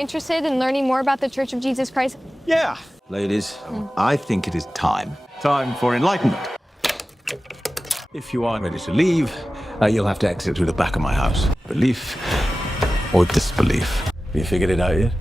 interested in learning more about the Church of Jesus Christ? Yeah. Ladies, I think it is time. Time for enlightenment. If you aren't ready to leave, you'll have to exit through the back of my house. Belief or disbelief. Have you figured it out yet?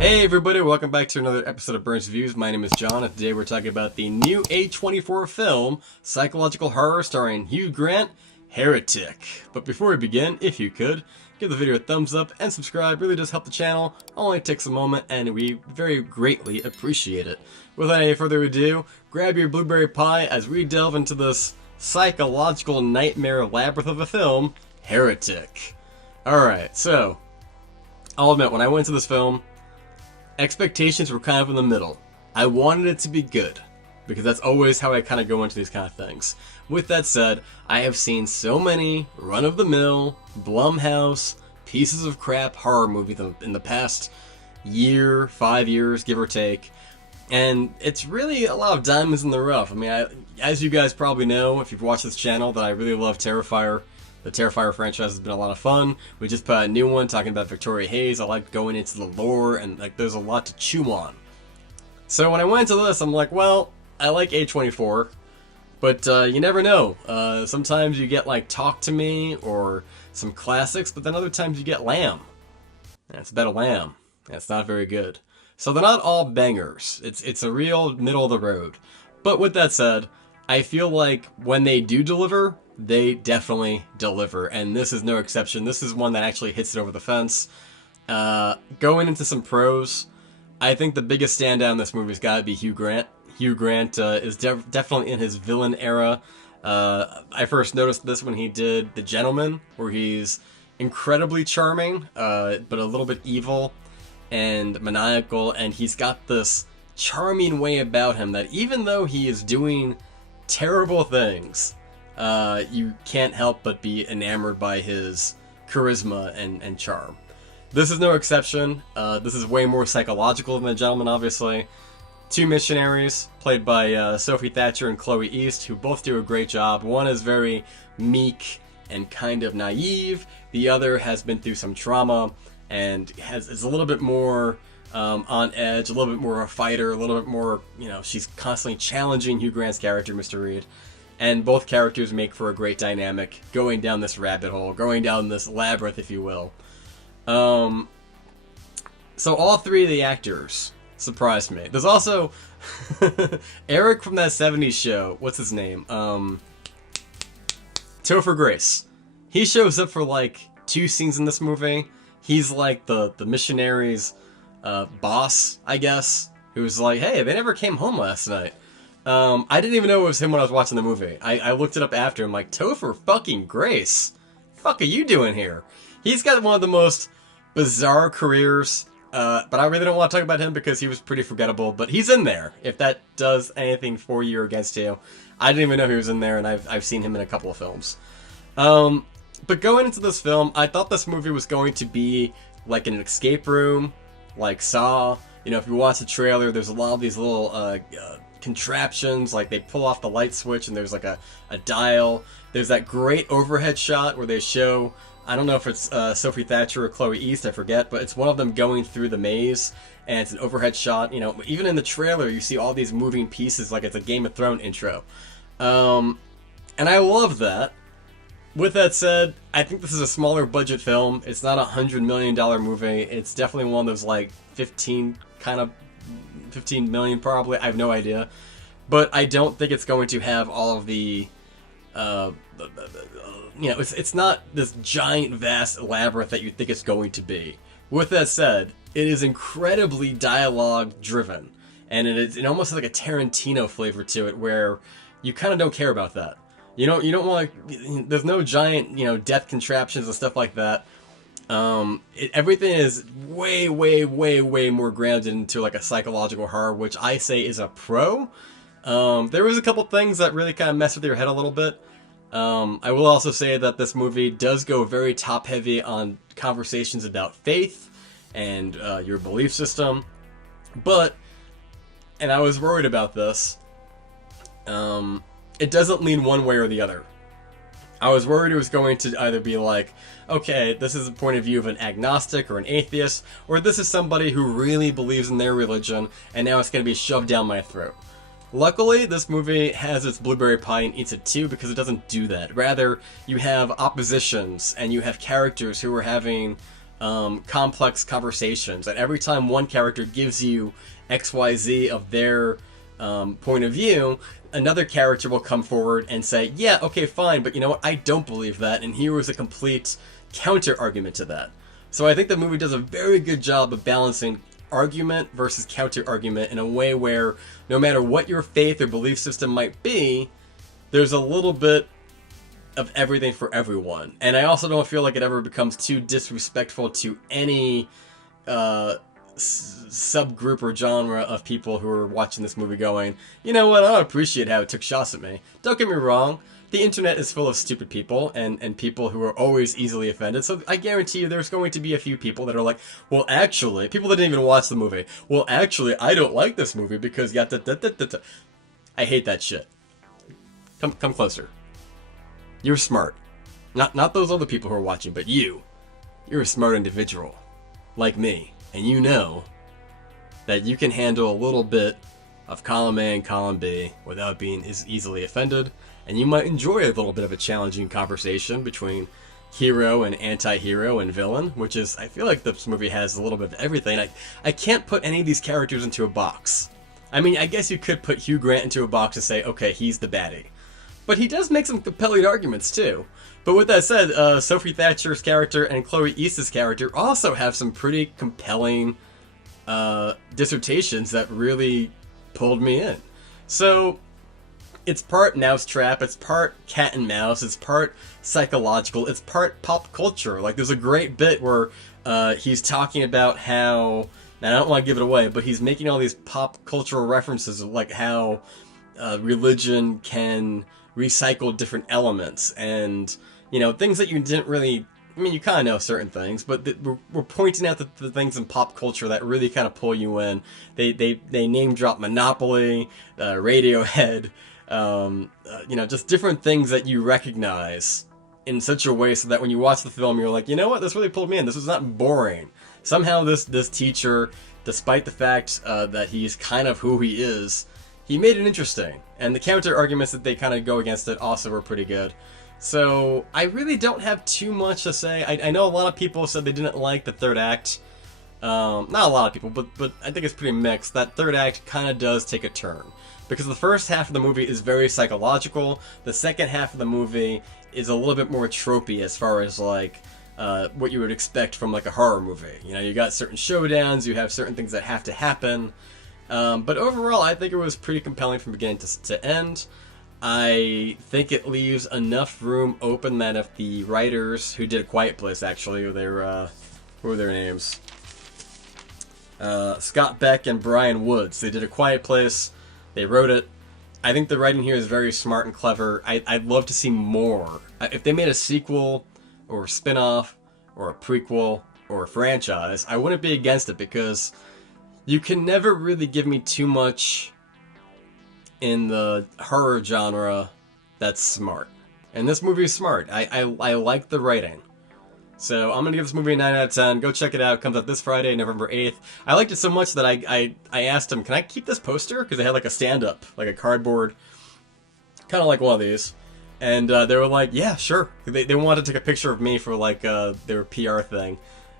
Hey everybody, welcome back to another episode of Burns Reviews. My name is John, and today we're talking about the new A24 film, psychological horror starring Hugh Grant, Heretic. But before we begin, if you could, give the video a thumbs up and subscribe. Really does help the channel. Only takes a moment, and we very greatly appreciate it. Without any further ado, grab your blueberry pie as we delve into this psychological nightmare labyrinth of a film, Heretic. Alright, so, I'll admit, when I went to this film, expectations were kind of in the middle. I wanted it to be good, because that's always how I kind of go into these kind of things. With that said, I have seen so many run-of-the-mill, Blumhouse, pieces of crap horror movies in the past year, 5 years, give or take, and it's really a lot of diamonds in the rough. I mean, as you guys probably know, if you've watched this channel, that I really love Terrifier. The Terrifier franchise has been a lot of fun. We just put out a new one talking about Victoria Hayes. I like going into the lore, and like there's a lot to chew on. So when I went into this, I'm like, well, I like A24, but you never know. Sometimes you get like Talk to Me or some classics, but then other times you get Lamb. And it's about a lamb. And it's not very good. So they're not all bangers. It's a real middle of the road. But with that said, I feel like when they do deliver, they definitely deliver, and this is no exception. This is one that actually hits it over the fence. Going into some pros, I think the biggest standout in this movie's got to be Hugh Grant. Hugh Grant is definitely in his villain era. I first noticed this when he did The Gentleman, where he's incredibly charming, but a little bit evil and maniacal, and he's got this charming way about him that even though he is doing terrible things, you can't help but be enamored by his charisma and charm. This is no exception. This is way more psychological than The Gentleman, obviously. Two missionaries, played by Sophie Thatcher and Chloe East, who both do a great job. One is very meek and kind of naive. The other has been through some trauma and is a little bit more on edge, a little bit more a fighter, a little bit more, you know, she's constantly challenging Hugh Grant's character, Mr. Reed. And both characters make for a great dynamic, going down this rabbit hole, going down this labyrinth, if you will. So all three of the actors surprised me. There's also Eric from that 70s show. What's his name? Topher Grace. He shows up for like 2 scenes in this movie. He's like the missionaries' boss, I guess, who's like, hey, they never came home last night. I didn't even know it was him when I was watching the movie. I looked it up after. I'm like, Topher fucking Grace. Fuck are you doing here? He's got one of the most bizarre careers, but I really don't want to talk about him because he was pretty forgettable, but he's in there, if that does anything for you or against you. I didn't even know he was in there, and I've seen him in a couple of films. But going into this film, I thought this movie was going to be like an escape room, like Saw. You know, if you watch the trailer, there's a lot of these little contraptions, like they pull off the light switch and there's like a dial. There's that great overhead shot where they show, I don't know if it's Sophie Thatcher or Chloe East, I forget, but it's one of them going through the maze, and it's an overhead shot. You know, even in the trailer you see all these moving pieces like it's a Game of Thrones intro. And I love that. With that said, I think this is a smaller budget film. It's not a $100 million movie. It's definitely one of those like 15 million probably, I have no idea, but I don't think it's going to have all of the you know, it's not this giant vast labyrinth that you think it's going to be. With that said, it is incredibly dialogue driven, and it almost has like a Tarantino flavor to it, where you kind of don't care about that. You don't want to, there's no giant, you know, death contraptions and stuff like that. Everything is way more grounded into like a psychological horror, which I say is a pro. There was a couple things that really kind of messed with your head a little bit. I will also say that this movie does go very top heavy on conversations about faith and your belief system, but, and I was worried about this, it doesn't lean one way or the other. I was worried it was going to either be like, okay, this is the point of view of an agnostic or an atheist, or this is somebody who really believes in their religion, and now it's going to be shoved down my throat. Luckily, this movie has its blueberry pie and eats it too, because it doesn't do that. Rather, you have oppositions, and you have characters who are having complex conversations, and every time one character gives you XYZ of their point of view, another character will come forward and say, yeah, okay, fine, but you know what, I don't believe that, and here was a complete counter-argument to that. So I think the movie does a very good job of balancing argument versus counter-argument in a way where no matter what your faith or belief system might be, there's a little bit of everything for everyone. And I also don't feel like it ever becomes too disrespectful to any subgroup or genre of people who are watching this movie going, you know what, I don't appreciate how it took shots at me. Don't get me wrong, the internet is full of stupid people and people who are always easily offended, so I guarantee you there's going to be a few people that are like, well actually, people that didn't even watch the movie, well actually I don't like this movie because I hate that shit. Come closer. You're smart. Not those other people who are watching, but you. You're a smart individual. Like me. And you know that you can handle a little bit of column A and column B without being as easily offended, and you might enjoy a little bit of a challenging conversation between hero and anti-hero and villain, which is, I feel like this movie has a little bit of everything. I can't put any of these characters into a box. I mean, I guess you could put Hugh Grant into a box and say, okay, he's the baddie. But he does make some compelling arguments too. But with that said, Sophie Thatcher's character and Chloe East's character also have some pretty compelling dissertations that really pulled me in. So it's part mousetrap, it's part cat and mouse, it's part psychological, it's part pop culture. Like there's a great bit where he's talking about how, and I don't want to give it away, but he's making all these pop cultural references of like how religion can recycle different elements and, you know, things that you didn't really, I mean, you kind of know certain things, but we're pointing out the things in pop culture that really kind of pull you in. They name drop Monopoly, Radiohead, you know, just different things that you recognize in such a way so that when you watch the film, you're like, you know what, this really pulled me in. This was not boring. Somehow this teacher, despite the fact that he's kind of who he is, he made it interesting. And the counter arguments that they kind of go against it also were pretty good. So I really don't have too much to say. I know a lot of people said they didn't like the third act. Not a lot of people, but I think it's pretty mixed. That third act kind of does take a turn. Because the first half of the movie is very psychological. The second half of the movie is a little bit more tropey as far as like what you would expect from like a horror movie. You know, you got certain showdowns, you have certain things that have to happen. But overall, I think it was pretty compelling from beginning to end. I think it leaves enough room open that if the writers who did A Quiet Place, actually, what were their names? Scott Beck and Bryan Woods. They did A Quiet Place. They wrote it. I think the writing here is very smart and clever. I'd love to see more. If they made a sequel or a spin-off or a prequel or a franchise, I wouldn't be against it because you can never really give me too much in the horror genre that's smart. And this movie is smart. I like the writing. So I'm going to give this movie a 9 out of 10. Go check it out. It comes out this Friday, November 8th. I liked it so much that I asked him, can I keep this poster? Because they had like a stand-up, like a cardboard, kind of like one of these. And they were like, yeah, sure. They wanted to take a picture of me for like their PR thing.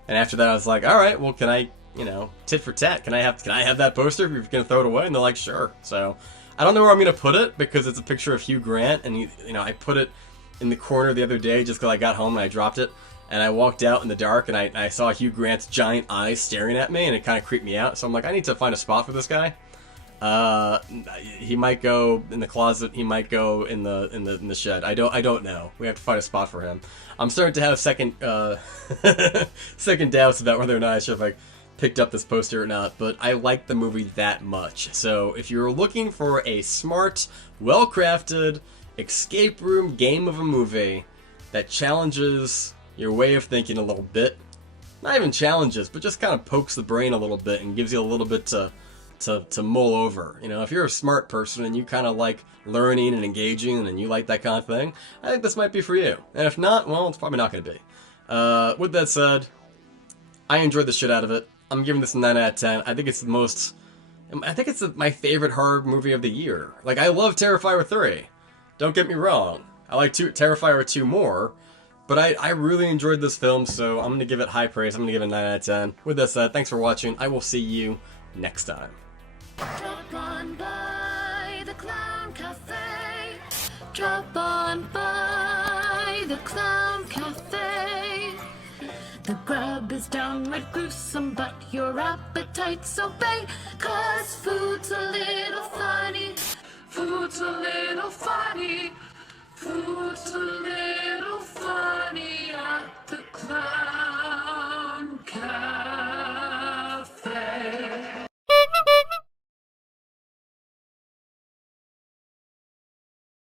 And after that I was like, all right, well, can I, you know, tit for tat, can I have that poster if you're going to throw it away? And they're like, sure. So I don't know where I'm going to put it because it's a picture of Hugh Grant, and you know, I put it in the corner the other day just because I got home and I dropped it, and I walked out in the dark and I saw Hugh Grant's giant eyes staring at me, and it kind of creeped me out. So I'm like, I need to find a spot for this guy. He might go in the closet. He might go in the shed. I don't know. We have to find a spot for him. I'm starting to have second doubts about whether or not I should have like picked up this poster or not, but I like the movie that much. So if you're looking for a smart, well-crafted escape room game of a movie that challenges your way of thinking a little bit, not even challenges, but just kind of pokes the brain a little bit and gives you a little bit to to mull over. You know, if you're a smart person and you kind of like learning and engaging and you like that kind of thing, I think this might be for you. And if not, well, it's probably not going to be. With that said, I enjoyed the shit out of it. I'm giving this a 9 out of 10. I think it's my favorite horror movie of the year. Like, I love Terrifier 3. Don't get me wrong. I like Terrifier 2 more. But I really enjoyed this film, so I'm going to give it high praise. I'm going to give it a 9 out of 10. With that said, thanks for watching. I will see you next time. Drop on by the Clown Cafe. Drop on by the Clown Cafe. The grub is downright gruesome, but your appetites obey. 'Cause food's a little funny. Food's a little funny. Food